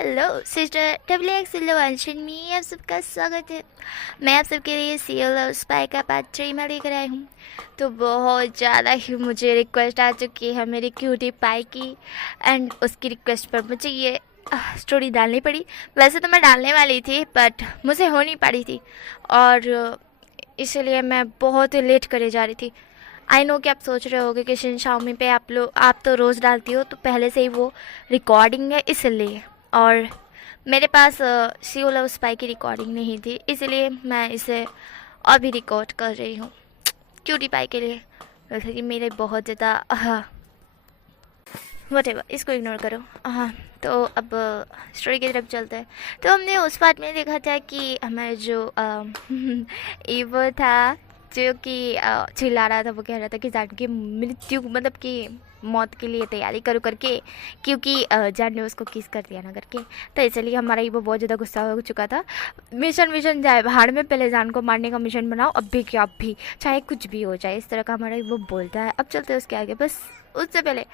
Hello sister WX11 में आप सबका स्वागत है। मैं आप सबके लिए सीरियल लव स्पाई का पार्ट 3 में लेकर आई हूँ। तो बहुत ज़्यादा ही मुझे रिक्वेस्ट आ चुकी है मेरी क्यूटी पाई की, एंड उसकी रिक्वेस्ट पर मुझे ये स्टोरी डालनी पड़ी। वैसे तो मैं डालने वाली थी बट मुझे हो नहीं पा रही थी, और इसलिए मैं बहुत लेट करे जा रही थी। आई नो कि आप सोच रहे होगे कि शाओमी पे आप तो रोज़ डालती हो, तो पहले से ही वो रिकॉर्डिंग है इसलिए, और मेरे पास सी ओ लव स्पाई की रिकॉर्डिंग नहीं थी, इसलिए मैं इसे अभी रिकॉर्ड कर रही हूँ क्यूटी पाई के लिए। वैसे कि मेरे बहुत ज़्यादा वटेवर, इसको इग्नोर करो। हाँ, तो अब स्टोरी की तरफ चलते हैं। तो हमने उस पार्ट में देखा था कि हमारे जो ईवो था, जो कि चिल्ला रहा था, वो कह रहा था कि जान की मृत्यु मतलब कि मौत के लिए तैयारी करो करके, क्योंकि जान ने उसको किस कर दिया ना करके। तो इसलिए हमारा ईवो बहुत ज़्यादा गुस्सा हो चुका था। मिशन जाए भाड़ में, पहले जान को मारने का मिशन बनाओ, अब भी क्या, अब भी चाहे कुछ भी हो जाए, इस तरह का हमारा ईवो बोलता है। अब चलते हैं उसके आगे। बस उससे पहले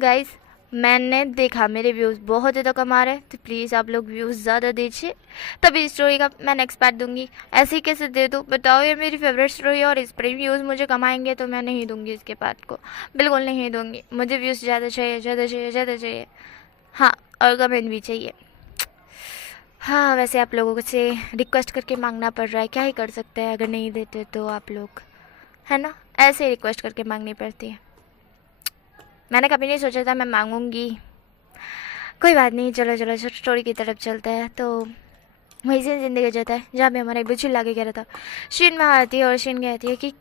गाइस, मैंने देखा मेरे व्यूज़ बहुत ज़्यादा कम आ रहे हैं, तो प्लीज़ आप लोग व्यूज़ ज़्यादा दीजिए, तभी स्टोरी का मैं नेक्स्ट पार्ट दूंगी। ऐसे ही कैसे दे दूँ बताओ? ये मेरी फेवरेट स्टोरी है और इस पर व्यूज़ मुझे कमाएंगे तो मैं नहीं दूंगी इसके पार्ट को, बिल्कुल नहीं दूंगी। मुझे व्यूज़ ज़्यादा चाहिए, ज़्यादा चाहिए, ज़्यादा चाहिए। हाँ, और कमेंट भी चाहिए। हाँ, वैसे आप लोगों से रिक्वेस्ट करके मांगना पड़ रहा है, क्या ही कर सकते हैं। अगर नहीं देते तो आप लोग, है ना, ऐसे ही रिक्वेस्ट करके मांगनी पड़ती है। मैंने कभी नहीं सोचा था मैं मांगूंगी। कोई बात नहीं, चलो चलो स्टोरी की तरफ चलते हैं। तो वहीं से ज़िंदगी जाता है जहाँ पे हमारा एक बुच्ची लाके कह रहा था। शिन वहाँ आती है और शिन कहती है कि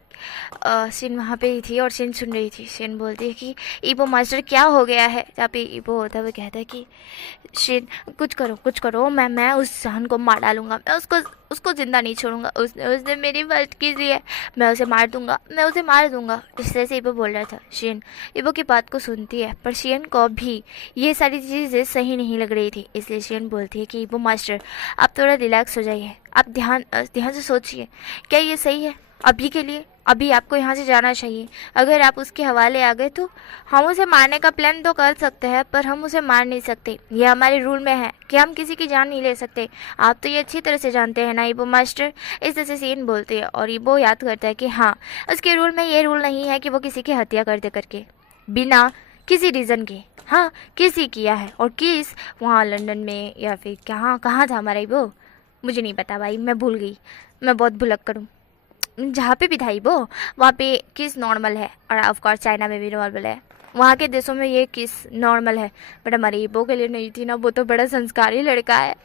शिन वहाँ पे ही थी और शिन सुन रही थी। शिन बोलती है कि ईबो मास्टर क्या हो गया है। जहाँ पे ईबो होता है वो कहता है कि शिन कुछ करो, मैं उस जहान को मार डालूंगा, मैं उसको ज़िंदा नहीं छोड़ूंगा। उसने मेरी मदद की है, मैं उसे मार दूंगा। इस तरह से ईबो बोल रहा था। शिन ईबो की बात को सुनती है, पर शिन को भी ये सारी चीज़ें सही नहीं लग रही थी, इसलिए शिन बोलती है कि ईबो मास्टर आप थोड़ा रिलैक्स हो जाइए, आप ध्यान से सोचिए, क्या ये सही है अभी के लिए? अभी आपको यहाँ से जाना चाहिए। अगर आप उसके हवाले आ गए तो हम उसे मारने का प्लान तो कर सकते हैं, पर हम उसे मार नहीं सकते। ये हमारे रूल में है कि हम किसी की जान नहीं ले सकते। आप तो ये अच्छी तरह से जानते हैं ना ईबो मास्टर। इस तरह से सीन बोलते हैं और ईबो याद करता है कि हाँ, उसके रूल में ये रूल नहीं है कि वो किसी की हत्या कर दे करके बिना किसी रीज़न के। हाँ, किसी किया है, और किस वहाँ लंदन में या फिर कहाँ था हमारा ईबो, मुझे नहीं पता भाई, मैं भूल गई, मैं बहुत भुलक करूँ। जहाँ पे भी था वो, वहाँ पे किस नॉर्मल है, और ऑफ कोर्स चाइना में भी नॉर्मल है, वहाँ के देशों में ये किस नॉर्मल है, बट हमारे ईबो के लिए नहीं थी ना। वो तो बड़ा संस्कारी लड़का है।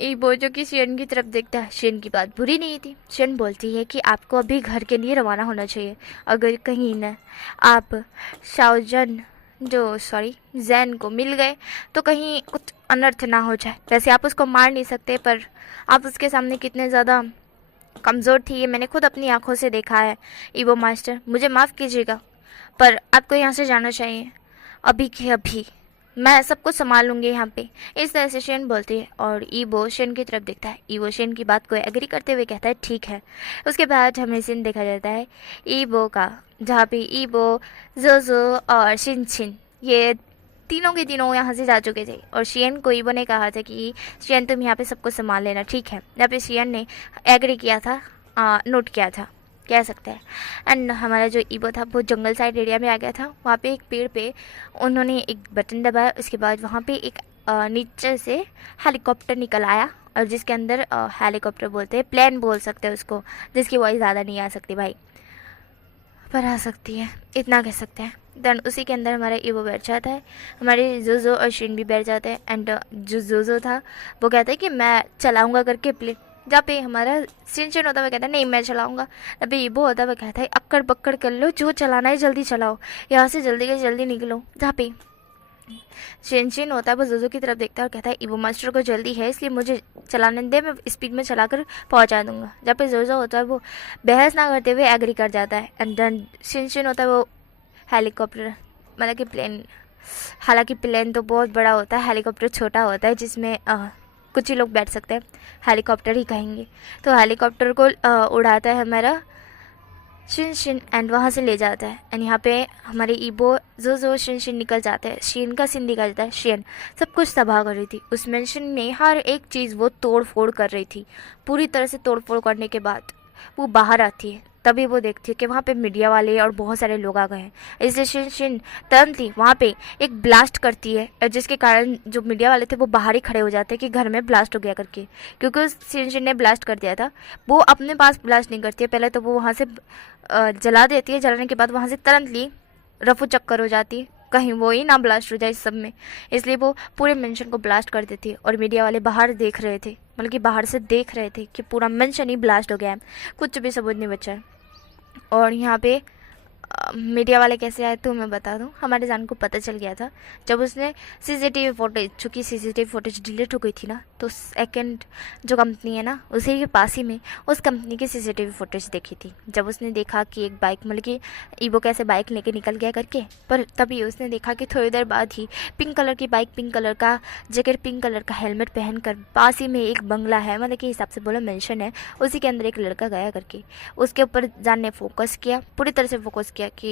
ईबो जो कि शियन की तरफ देखता है। शियन की बात बुरी नहीं थी। शियन बोलती है कि आपको अभी घर के लिए रवाना होना चाहिए। अगर कहीं न आप शाओजन जैन को मिल गए तो कहीं कुछ अनर्थ ना हो जाए। वैसे आप उसको मार नहीं सकते, पर आप उसके सामने कितने ज़्यादा कमज़ोर थी ये मैंने खुद अपनी आंखों से देखा है। ईबो मास्टर, मुझे माफ़ कीजिएगा, पर आपको यहाँ से जाना चाहिए अभी के अभी। मैं सब कुछ संभाल लूँगी यहाँ पे। इस तरह से शेन बोलती है और ईबो शेन की तरफ देखता है। ईबो शेन की बात को एग्री करते हुए कहता है ठीक है। उसके बाद हमें सीन देखा जाता है ईबो का, जहाँ पे ईबो, जोजो और शिन ये तीनों के तीनों यहाँ से जा चुके थे, और शियन को ईबो ने कहा था कि शियन तुम यहाँ पे सब कुछ संभाल लेना, ठीक है। यहाँ पे शियन ने एग्री किया था, नोट किया था कह सकते हैं। एंड हमारा जो ईबो था वो जंगल साइड एरिया में आ गया था। वहाँ पे एक पेड़ पे उन्होंने एक बटन दबाया, उसके बाद वहाँ पे एक नीचे से हेलीकॉप्टर निकल आया, और जिसके अंदर हेलीकॉप्टर बोलते हैं, प्लेन बोल सकते हैं उसको, जिसकी वॉइस ज़्यादा नहीं आ सकती भाई, पर आ सकती है, इतना कह सकते हैं। देन उसी के अंदर हमारा ईवो बैठ जाता है, हमारे जोजो और शिन भी बैठ जाते हैं। एंड जो जोजो था वो कहता है कि मैं चलाऊंगा करके प्लेन। जहाँ पे हमारा शिन होता है वो कहता है नहीं मैं चलाऊंगा। अभी ईबो होता है वो कहता है अक्कड़ बक्कड़ कर लो, जो चलाना है जल्दी चलाओ, यहाँ से जल्दी से जल्दी निकलो। जहाँ पे शिन होता है वो जोजो की तरफ देखता है और कहता है ईबो मास्टर को जल्दी है इसलिए मुझे चलाने दे, मैं स्पीड में चलाकर पहुंचा दूंगा। जहाँ पे जोजो होता है वो बहस ना करते हुए एग्री कर जाता है। एंड देन शिन होता है वो हेलीकॉप्टर मतलब कि प्लेन, हालांकि प्लेन तो बहुत बड़ा होता है, हेलीकॉप्टर छोटा होता है जिसमें कुछ ही लोग बैठ सकते हैं, हेलीकॉप्टर ही कहेंगे। तो हेलीकॉप्टर को उड़ाता है हमारा शिन शिन एंड वहाँ से ले जाता है। एंड यहाँ पे हमारे ईबो जो शिन शिन निकल जाते हैं, शीन का सीन दिखा जाता है। शीन सब कुछ तबाह कर रही थी उस मेंशन में, हर एक चीज़ वो तोड़ फोड़ कर रही थी। पूरी तरह से तोड़ फोड़ करने के बाद वो बाहर आती है, तभी वो देखती है कि वहाँ पे मीडिया वाले और बहुत सारे लोग आ गए हैं। इसलिए शिन शिन तुरंत ही वहाँ पे एक ब्लास्ट करती है, जिसके कारण जो मीडिया वाले थे वो बाहर ही खड़े हो जाते हैं कि घर में ब्लास्ट हो गया करके, क्योंकि उस शिन शिन ने ब्लास्ट कर दिया था। वो अपने पास ब्लास्ट नहीं करती है, पहले तो वो वहाँ से जला देती है, जलाने के बाद वहाँ से तुरंत ही रफू चक्कर हो जाती है, कहीं वो ही ना ब्लास्ट हो जाए इस सब में। इसलिए वो पूरे मेंशन को ब्लास्ट कर देती है। और मीडिया वाले बाहर देख रहे थे, मतलब कि बाहर से देख रहे थे कि पूरा मेंशन ही ब्लास्ट हो गया है, कुछ भी सबूत नहीं बचा है। और यहाँ पे मीडिया वाले कैसे आए तो मैं बता दूं, हमारे जान को पता चल गया था जब उसने सीसीटीवी फुटेज, चूँकि सीसीटीवी फुटेज डिलीट हो गई थी ना, तो सेकंड जो कंपनी है ना उसी के पास ही में उस कंपनी की सीसीटीवी फुटेज देखी थी। जब उसने देखा कि एक बाइक, मतलब कि ईबो कैसे बाइक लेके निकल गया करके, पर तभी उसने देखा कि थोड़ी देर बाद ही पिंक कलर की बाइक, पिंक कलर का जैकेट, पिंक कलर का हेलमेट पहन कर पास ही में एक बंगला है, मतलब कि हिसाब से बोलो मेंशन है, उसी के अंदर एक लड़का गया करके। उसके ऊपर जान ने फोकस किया, पूरी तरह से फोकस किया कि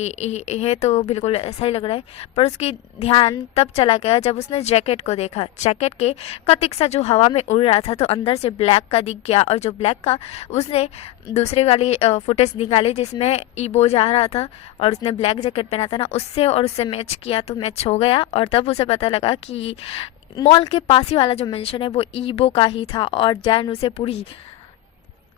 ये तो बिल्कुल ऐसा ही लग रहा है। पर उसकी ध्यान तब चला गया जब उसने जैकेट को देखा। जैकेट के कतिक सा जो हवा में उड़ रहा था तो अंदर से ब्लैक का दिख गया, और जो ब्लैक का उसने दूसरी वाली फुटेज निकाली जिसमें ईबो जा रहा था और उसने ब्लैक जैकेट पहना था ना, उससे और उससे मैच किया तो मैच हो गया। और तब उसे पता लगा कि मॉल के पास ही वाला जो मेंशन है वो ईबो का ही था, और जैन उसे पूरी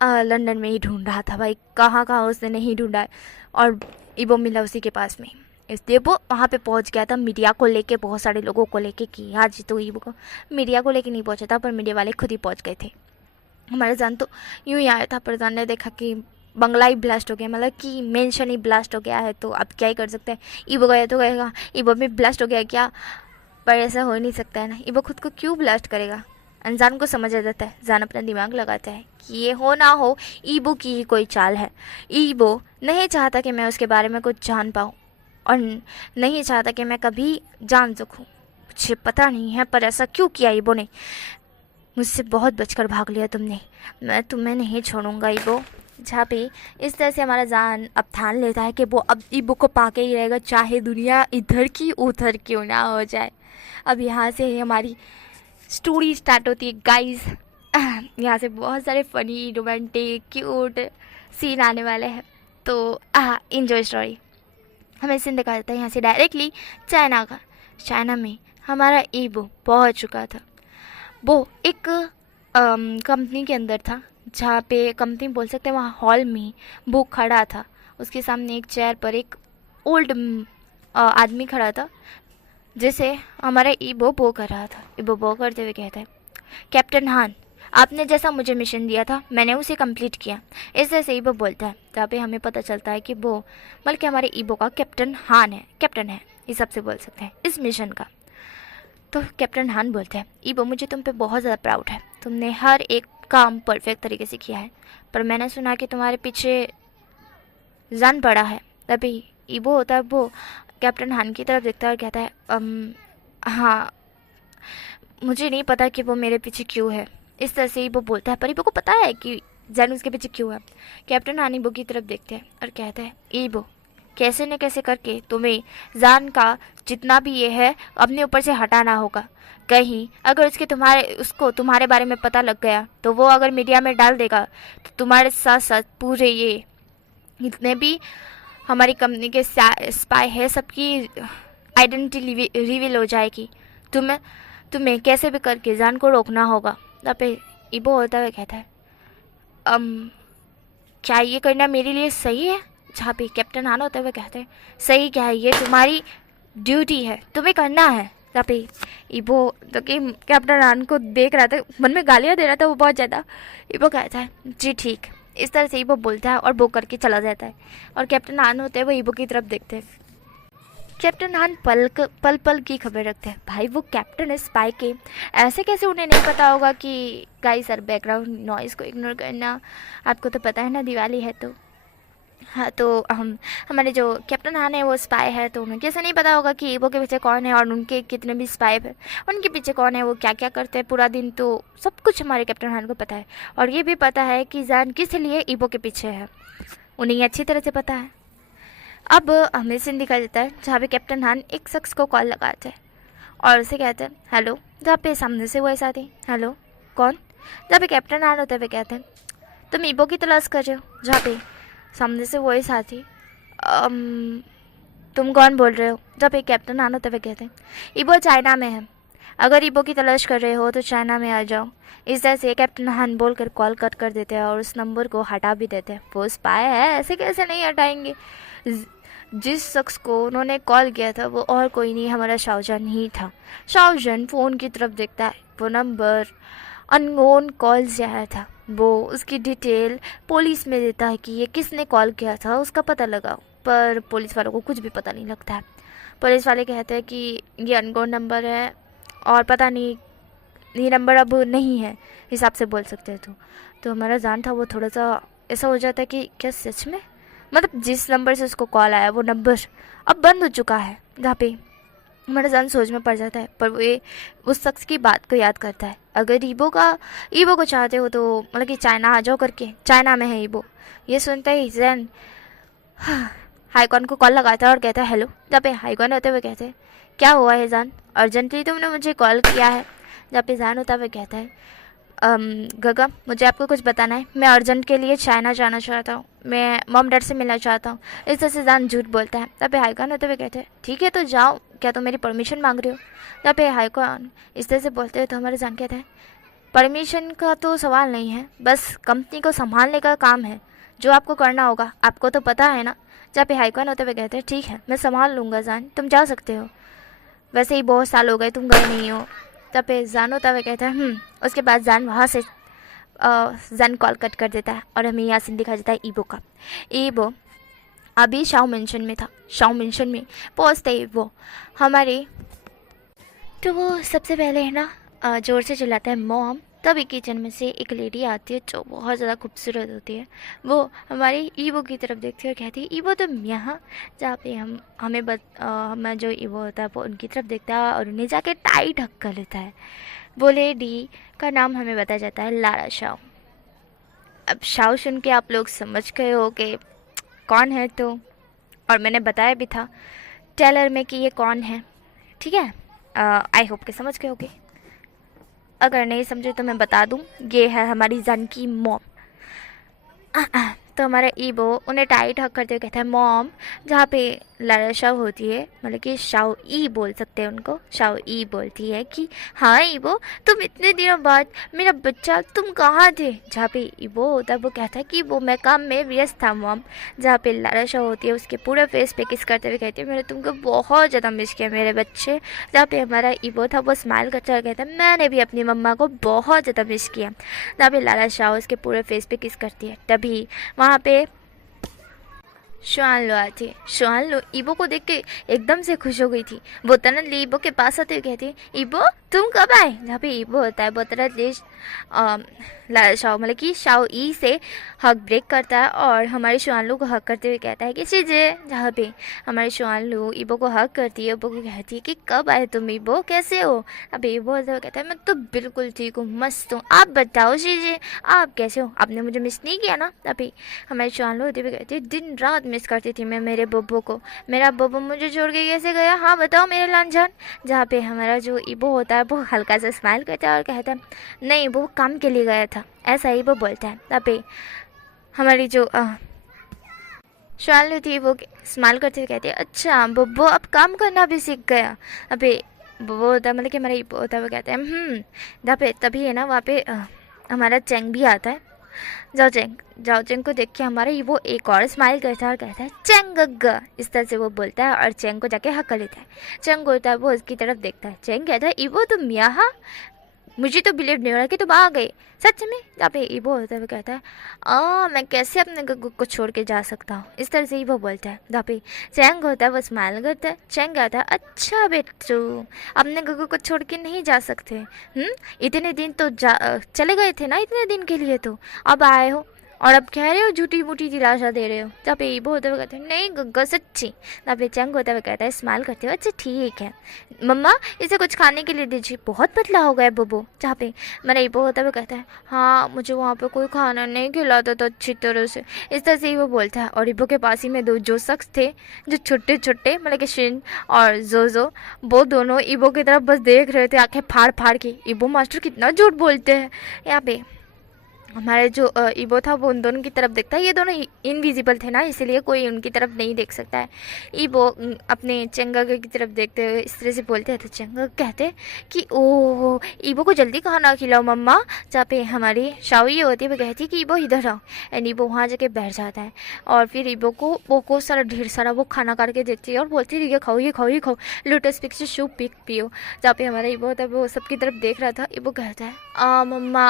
लंदन में ही ढूंढ रहा था। भाई कहाँ कहाँ उसने नहीं ढूंढा है, और ईबो मिला उसी के पास में। इसलिए वो वहाँ पे पहुँच गया था मीडिया को लेके, बहुत सारे लोगों को लेके कि हाँ जी, तो ईबो को मीडिया को लेके नहीं पहुँचा था, पर मीडिया वाले खुद ही पहुँच गए थे। हमारे जान तो यूँ ही आया था, पर जान ने देखा कि बंगला ही ब्लास्ट हो गया, मतलब कि मेंशन ही ब्लास्ट हो गया है, तो अब क्या ही कर सकते हैं। ईबो गया तो गएगा, ईबो में ब्लास्ट हो गया क्या, पर ऐसा हो ही नहीं सकता है ना। ईबो खुद को क्यों ब्लास्ट करेगा। अनजान को समझ आ जाता है, जान अपना दिमाग लगाता है कि ये हो ना हो ईबो की ही कोई चाल है। ईबो नहीं चाहता कि मैं उसके बारे में कुछ जान पाऊँ, और नहीं चाहता कि मैं कभी जान सकूँ। मुझे पता नहीं है पर ऐसा क्यों किया ईबो ने। मुझसे बहुत बचकर भाग लिया तुमने, मैं तुम्हें नहीं छोड़ूंगा ईबो। जहाँ पे इस तरह से हमारा जान अब ठान लेता है कि वो अब ईबो को पाके ही रहेगा, चाहे दुनिया इधर की उधर क्यों ना हो जाए। अब यहाँ से ही हमारी स्टोरी स्टार्ट होती है गाइस। यहाँ से बहुत सारे फनी, रोमांटिक, क्यूट सीन आने वाले हैं, तो एंजॉय स्टोरी। हमें सीन दिखा देता है यहाँ से डायरेक्टली चाइना का। चाइना में हमारा ईबो पहुँच चुका था। वो एक कंपनी के अंदर था, जहाँ पे कंपनी बोल सकते हैं, वहाँ हॉल में वो खड़ा था। उसके सामने एक चेयर पर एक ओल्ड आदमी खड़ा था, जैसे हमारा ईबो बो कर रहा था। ईबो बो करते हुए कहता है, कैप्टन हान, आपने जैसा मुझे मिशन दिया था मैंने उसे कंप्लीट किया। इस तरह से ईबो बोलता है, जहाँ पे हमें पता चलता है कि वो बल्कि हमारे ईबो का कैप्टन हान है, कैप्टन है इस सबसे बोल सकते हैं इस मिशन का। तो कैप्टन हान बोलते हैं, ईबो मुझे तुम पे बहुत ज़्यादा प्राउड है, तुमने हर एक काम परफेक्ट तरीके से किया है, पर मैंने सुना कि तुम्हारे पीछे जान पड़ा है। तभी ईबो होता है वो कैप्टन हान की तरफ देखता है और कहता है, हाँ मुझे नहीं पता कि वो मेरे पीछे क्यों है। इस तरह से ईबो बोलता है, पर ईबो को पता है कि जान उसके पीछे क्यों है। कैप्टन हान ईबो की तरफ देखते हैं और कहता है, ईबो कैसे न कैसे करके तुम्हें जान का जितना भी ये है अपने ऊपर से हटाना होगा। कहीं अगर उसको तुम्हारे बारे में पता लग गया तो वो अगर मीडिया में डाल देगा तो तुम्हारे साथ साथ पूरे ये जितने भी हमारी कंपनी के स्पाई है सबकी आइडेंटिटी रिवील हो जाएगी। तुम्हें कैसे भी करके जान को रोकना होगा। तब पे ईबो होता हुआ कहता है, क्या ये करना मेरे लिए सही है। जहाँ पे कैप्टन आना होता है वह कहते हैं, सही क्या है, ये तुम्हारी ड्यूटी है, तुम्हें करना है। जहाँ पे ईबो तो कि कैप्टन आन को देख रहा था, मन में गालियाँ दे रहा था वो बहुत ज़्यादा। ईबो कहता है, जी ठीक। इस तरह से ईबो बोलता है और वो करके चला जाता है। और कैप्टन आन होते हैं वो ईबो की तरफ देखते हैं। कैप्टन हान पल पल की खबर रखते हैं। भाई वो कैप्टन है स्पाई के, ऐसे कैसे उन्हें नहीं पता होगा कि गाइस सर बैकग्राउंड नॉइज़ को इग्नोर करना, आपको तो पता है ना दिवाली है तो। हाँ तो हमारे जो कैप्टन हान है वो स्पाई है, तो उन्हें कैसे नहीं पता होगा कि ईबो के पीछे कौन है और उनके कितने भी स्पाई है, उनके पीछे कौन है, वो क्या क्या करते हैं पूरा दिन। तो सब कुछ हमारे कैप्टन हान को पता है, और ये भी पता है कि जान किस लिए ईबो के पीछे है। उन्हें अच्छी तरह से पता है। अब हमें सीन दिखाई देता है जहाँ पे कैप्टन हान एक शख्स को कॉल लगाते हैं और उसे कहते हैं हेलो, जहाँ पे सामने से वॉइस आती है हेलो कौन, जहाँ पे कैप्टन हान होते हुए कहते हैं तुम ईबो की तलाश कर रहे हो, जहाँ पे सामने से वॉइस आती तुम कौन बोल रहे हो, जहाँ पे कैप्टन हान होते हुए कहते हैं ईबो चाइना में है, अगर ईबो की तलाश कर रहे हो तो चाइना में आ जाओ। इस तरह से कैप्टन हान बोलकर कॉल कट कर देते हैं और उस नंबर को हटा भी देते हैं। वो स्पाई है, ऐसे कैसे नहीं हटाएंगे। जिस शख्स को उन्होंने कॉल किया था वो और कोई नहीं, हमारा शाओजन ही था। शाओजन फ़ोन की तरफ देखता है, वो नंबर अननोन कॉल से आया था। वो उसकी डिटेल पुलिस में देता है कि ये किसने कॉल किया था, उसका पता लगाओ। पर पुलिस वालों को कुछ भी पता नहीं लगता है। पुलिस वाले कहते हैं कि ये अननोन नंबर है और पता नहीं ये नंबर अब नहीं है, हिसाब से बोल सकते हैं। तो हमारा जान था वो थोड़ा सा ऐसा हो जाता है कि क्या सच में, मतलब जिस नंबर से उसको कॉल आया वो नंबर अब बंद हो चुका है। जहाँ पे हमारा जान सोच में पड़ जाता है, पर वो ये उस शख्स की बात को याद करता है। अगर ईबो को चाहते हो तो मतलब कि चाइना आ जाओ करके, चाइना में है ईबो। ये सुनते ही जैन हाईकॉन को कॉल लगाता है और कहता है हेलो, जहाँ पे हाईकॉन होते हुए कहते हैं क्या हुआ है जान, अर्जेंटली तुमने मुझे कॉल किया है। जहाँ पे जान होता हुआ कहता है गगा मुझे आपको कुछ बताना है, मैं अर्जेंट के लिए चाइना जाना चाहता हूँ, मैं मॉम डैड से मिलना चाहता हूँ। इस तरह से जान झूठ बोलता है। तब पे हाईकॉन होते हुए कहते हैं ठीक है तो जाओ, क्या तुम मेरी परमिशन मांग रहे हो। तब पे हाईकॉन इस तरह से बोलते हैं तो हमारे जान कहता है परमिशन का तो सवाल नहीं है, बस कंपनी को संभालने का काम है, जो आपको करना होगा आपको तो पता है ना। जहाँ पे हाईकॉन होते हुए कहते हैं ठीक है मैं संभाल लूँगा जान, तुम जा सकते हो, वैसे ही बहुत साल हो गए तुम गए नहीं हो। तब पे जान होता हुआ कहता है उसके बाद जान वहाँ से जान कॉल कट कर देता है और हमें यहाँ सीन दिखा देता है ईबो का। ईबो अभी शाओ मेंशन में था। शाओ मेंशन में पहुँचते ही वो हमारे तो वो सबसे पहले है ना ज़ोर से चिल्लाता है मॉम। तभी किचन में से एक लेडी आती है जो बहुत ज़्यादा खूबसूरत होती है। वो हमारी ईबो की तरफ देखती है और कहती है ईबो तुम यहाँ। जहाँ पे हमें जो ईबो होता है वो उनकी तरफ देखता है और उन्हें जाके टाइट हक कर लेता है। वो लेडी का नाम हमें बताया जाता है लारा शाओ। अब शाओ सुन के आप लोग समझ गए हो कि कौन है, तो और मैंने बताया भी था ट्रेलर में कि ये कौन है, ठीक है। आई होप के समझ गए होगे, अगर नहीं समझे तो मैं बता दूं, ये है हमारी जान की मॉम। तो हमारा ईबो उन्हें टाइट हक करते हुए कहता है मॉम। जहाँ पे लारा शाओ होती है, मतलब कि शाओ ई बोल सकते हैं उनको, शाओ ई बोलती है कि हाँ ईबो तुम इतने दिनों बाद मेरा बच्चा, तुम कहाँ थे। जहाँ पे ईबो होता है वो कहता है कि वो मैं काम में व्यस्त था मॉम। जहाँ पे लारा शाओ होती है उसके पूरे फेस पे किस करते हुए कहती है मैंने तुमको बहुत ज़्यादा मिस किया मेरे बच्चे। जहाँ पे हमारा ईबो था वो स्माइल करता हुआ कहता है मैंने भी अपनी मम्मा को बहुत ज़्यादा मिस किया। जहाँ पे लारा शाओ उसके पूरे फेस पे किस करती है, तभी वहाँ पे शुआन लो आती है। शुआन लो ईबो को देख के एकदम से खुश हो गई थी। वो तरह ईबो के पास आते हुए कहती है ईबो तुम कब आए। जहाँ पे ईबो होता है वो तरह लारा शाओ मतलब कि शाओ ई से हक ब्रेक करता है और हमारे शुआन लो को हक करते हुए कहता है कि चीज़ें। जहाँ पे हमारे शुआन लो ईबो को हक करती है, ईबो को कहती है कि कब आए तुम ईबो, कैसे हो। अब ईबो होता है कहता है मैं तो बिल्कुल ठीक हूँ, मस्त हूँ, आप बताओ चीज़ें आप कैसे हो, आपने मुझे मिस नहीं किया ना। अभी हमारे शुआन लो होते हुए कहती है दिन रात मिस करती थी मैं मेरे बब्बू को, मेरा बब्बू मुझे छोड़ के कैसे गया, हाँ बताओ मेरे लांझान। जहाँ पे हमारा जो ईबो होता है वो हल्का सा स्माइल करता है और कहता है नहीं वो काम के लिए गया था, ऐसा ही वो बोलता है। तब पे हमारी जो शालू थी वो स्माइल करते हुए कहती है अच्छा बब्बू अब काम करना भी सीख गया। अबे वो होता है मतलब कि हमारा ईबो होता है वो कहते हैं जहाँ पे तभी है ना वहाँ पे हमारा चेंग भी आता है। जाओ चेंग को देख के हमारा वो एक और स्माइल करता है और कहता है चेंग गग्गा, इस तरह से वो बोलता है और चेंग को जाके हक कर लेता है। चेंग बोलता है वो उसकी तरफ देखता है। चेंग कहता है ईबो तुम यहाँ, मुझे तो बिलीव नहीं हो रहा कि तुम आ गए सच में। जहाँ पे ईबो होता है वो कहता है मैं कैसे अपने गग्गू को छोड़ के जा सकता हूँ, इस तरह से ईबो बोलता है। जहाँ पे चेंग होता है वो स्माइल करता है। चेंग कहता है अच्छा बेटू अपने गग्गू को छोड़ के नहीं जा सकते, इतने दिन तो चले गए थे ना, इतने दिन के लिए तो अब आए हो। और अब कह रहे हो झूठी मूठी दिलासा दे रहे हो। जहाँ पे ईबो होते हुए कहते हैं नहीं गग्गा सच्ची। जहाँ पे चंग होते हुए कहता है स्माइल करते हुए अच्छा ठीक है मम्मा इसे कुछ खाने के लिए दीजिए बहुत पतला हो गया बुबू। जहाँ पे मेरा ईबो होता हुए कहता है हाँ मुझे वहाँ पे कोई खाना नहीं खिलाता था अच्छी तरह से। इस तरह से ईबो बोलता है। और ईबो के पास ही में दो जो शख्स थे जो छोटे छोटे मतलब कि शिन और जोजो, वो दोनों ईबो की तरफ बस देख रहे थे आंखें फाड़ फाड़ के। ईबो मास्टर कितना झूठ बोलते हैं। यहाँ पे हमारे जो ईबो था वो उन दोनों की तरफ देखता है। ये दोनों इनविजिबल थे ना इसलिए कोई उनकी तरफ नहीं देख सकता है। ईबो अपने चंगा की तरफ देखते हुए इस तरह से बोलते हैं तो चंगा कहते कि ओह ईबो को जल्दी खाना खिलाओ मम्मा। जहाँ पे हमारी शाओई होती है वो कहती है कि ईबो इधर आओ। एंड ईबो वहाँ जाके बैठ जाता है और फिर ईबो को सारा ढेर सारा वो खाना करके देती है और बोलती है ये खाओ ये खाओ ये खाओ लोटस पिक से सूप पियो। जहाँ पे हमारा ईबो होता है वो सबकी तरफ देख रहा था। ईबो कहता है मम्मा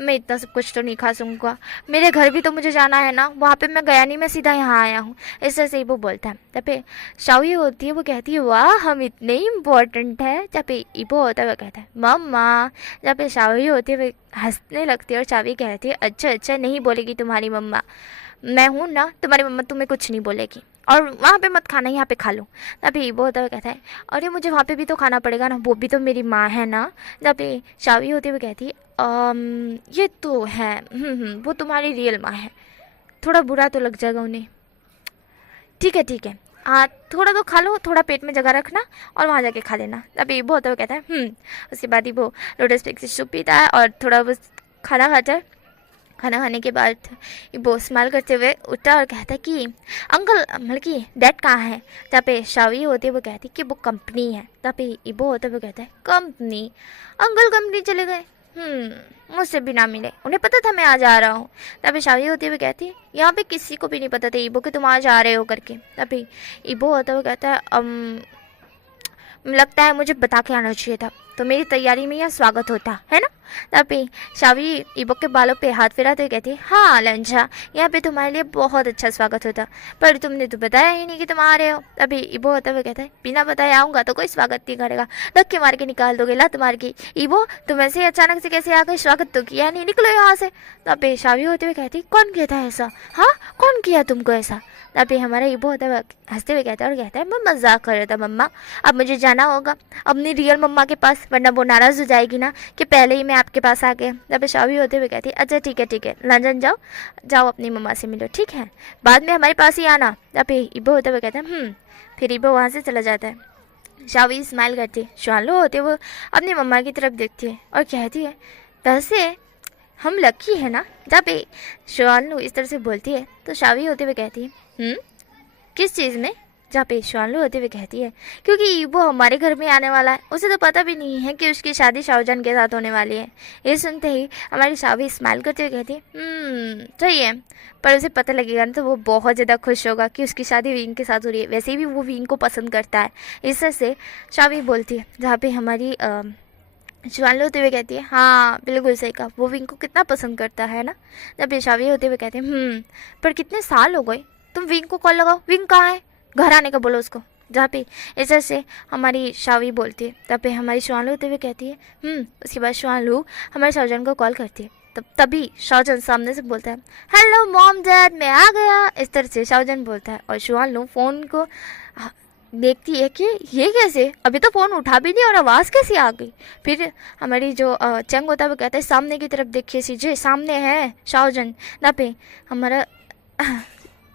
मैं इतना सब कुछ तो नहीं खा सकूँगा, मेरे घर भी तो मुझे जाना है ना, वहाँ पे मैं गया नहीं, मैं सीधा यहाँ आया हूँ। इस तरह से वो बोलता है। तब पे शाओई होती है वो कहती है वाह हम इतने इम्पोर्टेंट है। जब पे ईबो होता है वो कहता है मम्मा। जब पे शाओई होती है वो हंसने लगती है और शाओई कहती है अच्छा अच्छा नहीं बोलेगी तुम्हारी मम्मा, मैं हूँ ना तुम्हारी मम्मा तुम्हें कुछ नहीं बोलेगी और वहाँ पे मत खाना यहाँ पे खा लो। तभी ईबो होता है कहता है अरे मुझे वहाँ पे भी तो खाना पड़ेगा ना, वो भी तो मेरी माँ है ना। जब पे शाओई होती है वो कहती है ये तो है वो तुम्हारी रियल माँ है, थोड़ा बुरा तो लग जाएगा उन्हें। ठीक है हाँ थोड़ा तो खा लो, थोड़ा पेट में जगह रखना और वहाँ जाके खा लेना। तभी ईबो होता है वो कहता है उसके बाद ईबो लोटस पिक से सूप पीता है और थोड़ा बहुत खाना खाता है। खाना खाने के बाद वो स्माइल करते हुए उठता और कहता है कि अंकल मतलब कि डैड कहाँ है। तब पे शावी होते वो कहती कि वो कंपनी है। तब पे इबो होते वो कहता है कंपनी, अंकल कंपनी चले गए मुझसे भी ना मिले, उन्हें पता था मैं आज आ रहा हूँ। तभी शावी होती हुई कहती है यहाँ पे किसी को भी नहीं पता था ईबो कि तुम आज आ रहे हो करके। तभी ईबो होता हुआ कहता है लगता है मुझे बता के आना चाहिए था, तो मेरी तैयारी में यह स्वागत होता है ना। तभी शावी ईबो के बालों पे हाथ फिराते हुए कहती है हाँ लंजा यहाँ पे तुम्हारे लिए बहुत अच्छा स्वागत होता, पर तुमने तो बताया ही नहीं कि तुम आ रहे हो। तभी ईबो होते हुए कहता है बिना बताए आऊँगा तो कोई स्वागत नहीं करेगा, धक्के मार के निकाल दोगे लात मार के। ईबो तुम ऐसे अचानक से कैसे आ गए, स्वागत तो किया नहीं, निकलो यहाँ से। तभी शावी होते हुए कहती कौन किया था ऐसा, हाँ कौन किया तुमको ऐसा। तभी हमारा ईबो होता है हंसते हुए कहता है और कहता है मैं मजाक कर रहा था मम्मा, अब मुझे जाना होगा अपनी रियल मम्मा के पास, वरना वो नाराज़ हो जाएगी ना कि पहले ही मैं आपके पास आ गया। तभी शावी होते हुए कहती है अच्छा ठीक है लंदन जाओ जाओ अपनी मम्मा से मिलो ठीक है, बाद में हमारे पास ही आना। तभी ईबो होते हुए कहता है फिर ईबो वहाँ से चला जाता है। शावी स्माइल करती है, शालो होते वो अपनी मम्मा की तरफ देखती है और कहती है वैसे हम लकी है ना। जब पे शालू इस तरह से बोलती है तो शावी होते हुए कहती है किस चीज़ में। जहाँ पे शालू होते हुए कहती है क्योंकि वो हमारे घर में आने वाला है, उसे तो पता भी नहीं है कि उसकी शादी शाहजहान के साथ होने वाली है। ये सुनते ही हमारी शावी स्माइल करते हुए कहती है सही है, पर उसे पता लगेगा ना तो वो बहुत ज़्यादा खुश होगा कि उसकी शादी विंग के साथ हो रही है, वैसे भी वो विंग को पसंद करता है। इस तरह से शावी बोलती है। जहाँ पे हमारी शालू होते हुए कहती है हाँ बिल्कुल सही कहा, वो विंग को कितना पसंद करता है ना। जब पेशावी होते हुए कहते हैं पर कितने साल हो गए, तुम विंग को कॉल लगाओ, विंग कहाँ है, घर आने का बोलो उसको। जहाँ पे इस तरह से हमारी शावी बोलती है। तब पे हमारी शालू होते हुए कहती है उसके बाद शालू हमारे शाहजहान को कॉल करती है। तभी शाहजहान सामने से बोलता है हेलो मॉम डैड मैं आ गया। इस तरह से शाहजहान बोलता है और शालू फ़ोन को देखती है कि ये कैसे, अभी तो फ़ोन उठा भी नहीं और आवाज़ कैसे आ गई। फिर हमारी जो चंग होता है वो कहता है सामने की तरफ देखिए सीजे सामने है शाहजहान। ना पे हमारा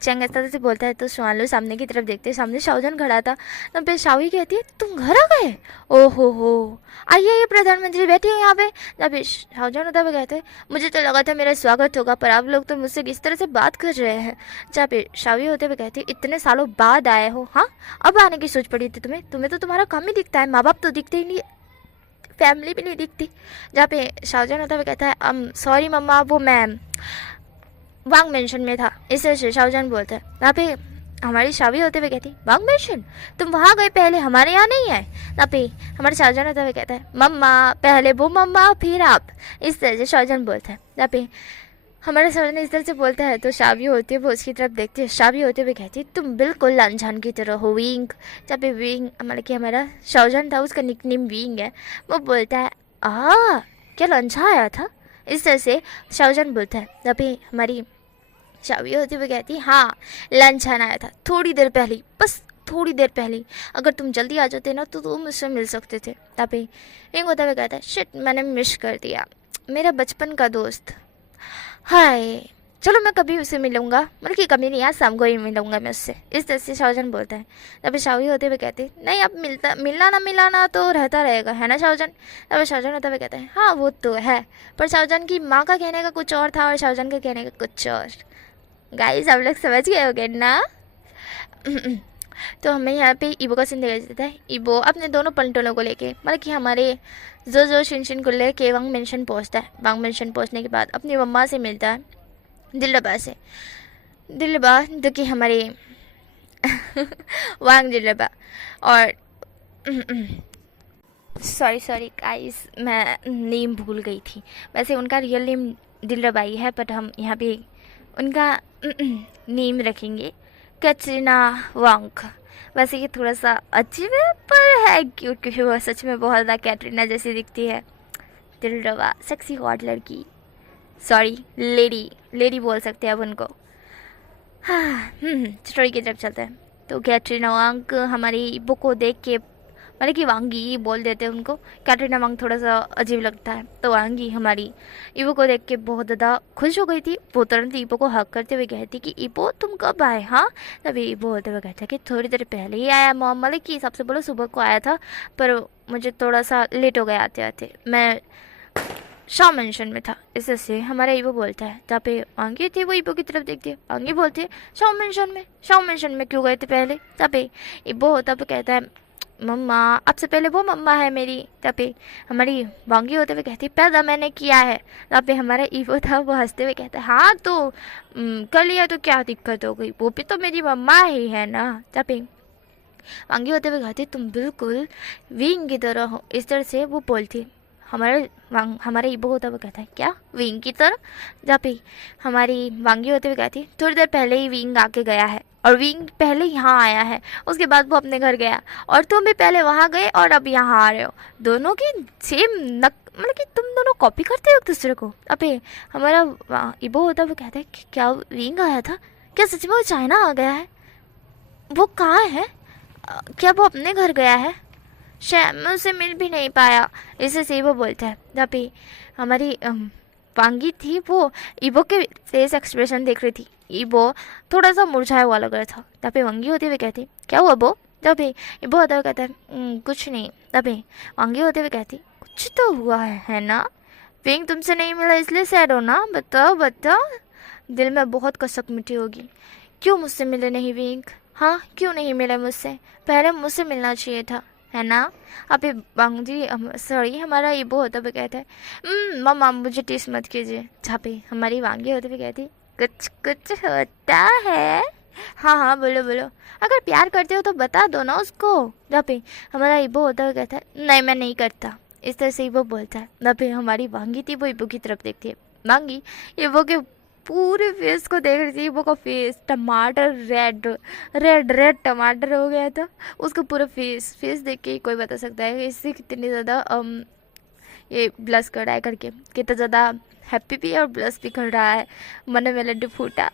चंग इस तरह से बोलता है तो शालू सामने की तरफ देखते सामने शाहजहान खड़ा था। तब पे शावी कहती है तुम घर आ गए, ओहो हो आइए प्रधानमंत्री बैठे हैं यहाँ पे। तब शाहजहान होता है कहते हैं मुझे तो लगा था मेरा स्वागत होगा, पर आप लोग तो मुझसे किस तरह से बात कर रहे हैं। जहाँ पे शावी होते हुए कहते हैं इतने सालों बाद आए हो, हाँ अब आने की सोच पड़ी थी तुम्हें तो तुम्हारा काम ही दिखता है, माँ बाप तो दिखते ही नहीं, फैमिली भी नहीं दिखती। जहाँ पे शाहजहान होता है कहता है सॉरी मम्मा वो मैं वांग मेंशन में था। इस तरह से शाहजहान बोलता है। वहाँ पे हमारी शावी होते हुए कहती वांग मेंशन, तुम वहाँ गए पहले हमारे यहाँ नहीं आए। वहाँ पे हमारे शाहजहान होते हुए कहता है मम्मा पहले वो मम्मा फिर आप। इस तरह से शाहजहान बोलता है। वहाँ पे हमारा शाहजहान इस तरह से बोलता है तो शावी होती है वो उसकी तरफ देखती है। शावी होते हुए कहती है तुम बिल्कुल अनजान की तरह हो विंग। जहाँ पे विंग मतलब कि हमारा शाहजहान था उसका निकनेम विंग है, वो बोलता है क्या लंचा आया था। इस तरह से शाहजहान बोलता है। तभी हमारी शावी होते हुए कहती हाँ लंच आना आया था थोड़ी देर पहले, बस थोड़ी देर पहले, अगर तुम जल्दी आ जाते ना तो तुम मुझसे मिल सकते थे। तभी विंग होते हुए कहता है शिट मैंने मिस कर दिया, मेरा बचपन का दोस्त, हाय चलो मैं कभी उसे मिलूंगा, मतलब कि कभी नहीं आज शाम को ही मिलूंगा मैं उससे, इस तरह से शाहजहान बोलता है। तभी शावी होते हुए कहते नहीं अब मिलना ना मिलाना तो रहता रहेगा है ना शाहजहान। तभी शाहजहान होते हुए कहते हैं हाँ वो तो है, पर शाहजहान की माँ का कहने का कुछ और था और शाहजहान का कहने का कुछ और। गाइस आप लोग समझ गए होगे ना। तो हमें यहाँ पे ईबो का सीन दिखाई देता है। ईबो अपने दोनों पलटनों को लेके, मतलब कि हमारे जो शिनशिन को लेके वांग मेंशन पहुँचता है। वांग मेंशन पहुँचने के बाद अपनी मम्मा से मिलता है, दिलबा से। दिलबा जो कि हमारे वांग दिलबा, और सॉरी गाइस मैं नेम भूल गई थी, वैसे उनका रियल नेम दिलरबा ही है, बट हम यहाँ पे उनका नेम रखेंगे कैटरीना वांग। वैसे ये थोड़ा सा अजीब है पर है क्यूट, क्योंकि वो सच में बहुत ज़्यादा कैटरीना जैसी दिखती है। दिलरबा सेक्सी हॉट लड़की, सॉरी लेडी बोल सकते हैं अब उनको। हाँ स्टोरी की तरफ चलते हैं। तो कैटरीना वांग हमारी बुक को देख के, मतलब कि वांगी बोल देते हैं उनको, कैटरीना वांग थोड़ा सा अजीब लगता है। तो वांगी हमारी ईवो को देख के बहुत ज़्यादा खुश हो गई थी। वो तुरंत ईवो को हक करते हुए कहती कि ईवो तुम कब आए। हाँ तभी ईवो होते हुए कहता कि थोड़ी देर पहले ही आया मॉम, मतलब कि सबसे बोलो सुबह को आया था पर मुझे थोड़ा सा लेट हो गया आते आते, मैं शाव मेंशन में था। इससे हमारा ईवो बोलता है, जहाँ पे वांगी थी वो ईवो की तरफ देखती है। वांगी बोलती है शाव मेंशन में क्यों गए थे पहले। तहाँ पे ईवो होता पे कहता है मम्मा आपसे पहले वो मम्मा है मेरी। तब पे हमारी वांगी होते हुए कहती पैदा मैंने किया है। तब पे हमारा ईवो था वो हंसते हुए कहता है हाँ तो कर लिया तो क्या दिक्कत हो गई, वो भी तो मेरी मम्मा ही है ना। तब पे वांगी होते हुए कहती तुम बिल्कुल विंग की तरह हो, इस तरह से वो बोलती। हमारे ईबो होता हुआ कहता है क्या विंग की तरह। जहाँ पे हमारी वांगी होते हुए कहती थोड़ी देर पहले ही विंग आके गया है और विंग पहले यहाँ आया है, उसके बाद वो अपने घर गया और तुम भी पहले वहाँ गए और अब यहाँ आ रहे हो, दोनों की सेम मतलब कि तुम दोनों कॉपी करते हो एक दूसरे को। अबे हमारा ईबो होता हुआ कहता है कि क्या विंग आया था, क्या सच में वो चाइना आ गया है, वो कहाँ है, क्या वो अपने घर गया है, शायद मैं उससे मिल भी नहीं पाया। इसे से वो बोलता है। जहाँ पे हमारी वांगी थी वो ईबो के फेस एक्सप्रेशन देख रही थी। ईबो थोड़ा सा मुरझाया हुआ लग रहा था। जहाँ पे वांगी होते हुए कहती क्या हुआ वो। जहाँ पे ईबो होते हुए कहता है कुछ नहीं। जहाँ पे वांगी होते हुए कहती कुछ तो हुआ है ना, विंग तुमसे नहीं मिला इसलिए सैड हो ना, बताओ बताओ। दिल में बहुत कसक मिठी होगी, क्यों मुझसे मिले नहीं विंग, हाँ क्यों नहीं मिले मुझसे, पहले मुझसे मिलना चाहिए था है ना। अभी वांगी सॉरी हमारा ईबो होता भी कहता है मम्मा मुझे टीस मत कीजिए। जहाँ पे हमारी वांगी होते भी कहती कुछ कुछ होता है, हाँ बोलो बोलो, अगर प्यार करते हो तो बता दो ना उसको। जहाँ पे हमारा ईबो होता हुआ कहता है नहीं मैं नहीं करता, इस तरह से ईबो बोलता है। जहाँ पे हमारी वांगी थी वो ईबो की तरफ देखती है। वांगी ईबो के पूरे फेस को देख रही थी। वो का फेस टमाटर रेड टमाटर हो गया था उसका पूरा फेस देख के कोई बता सकता है इससे कितनी ज़्यादा ये ब्लश कर रहा है करके, कितना ज़्यादा हैप्पी भी है और ब्लश भी कर रहा है, मन में लड्डू फूटा।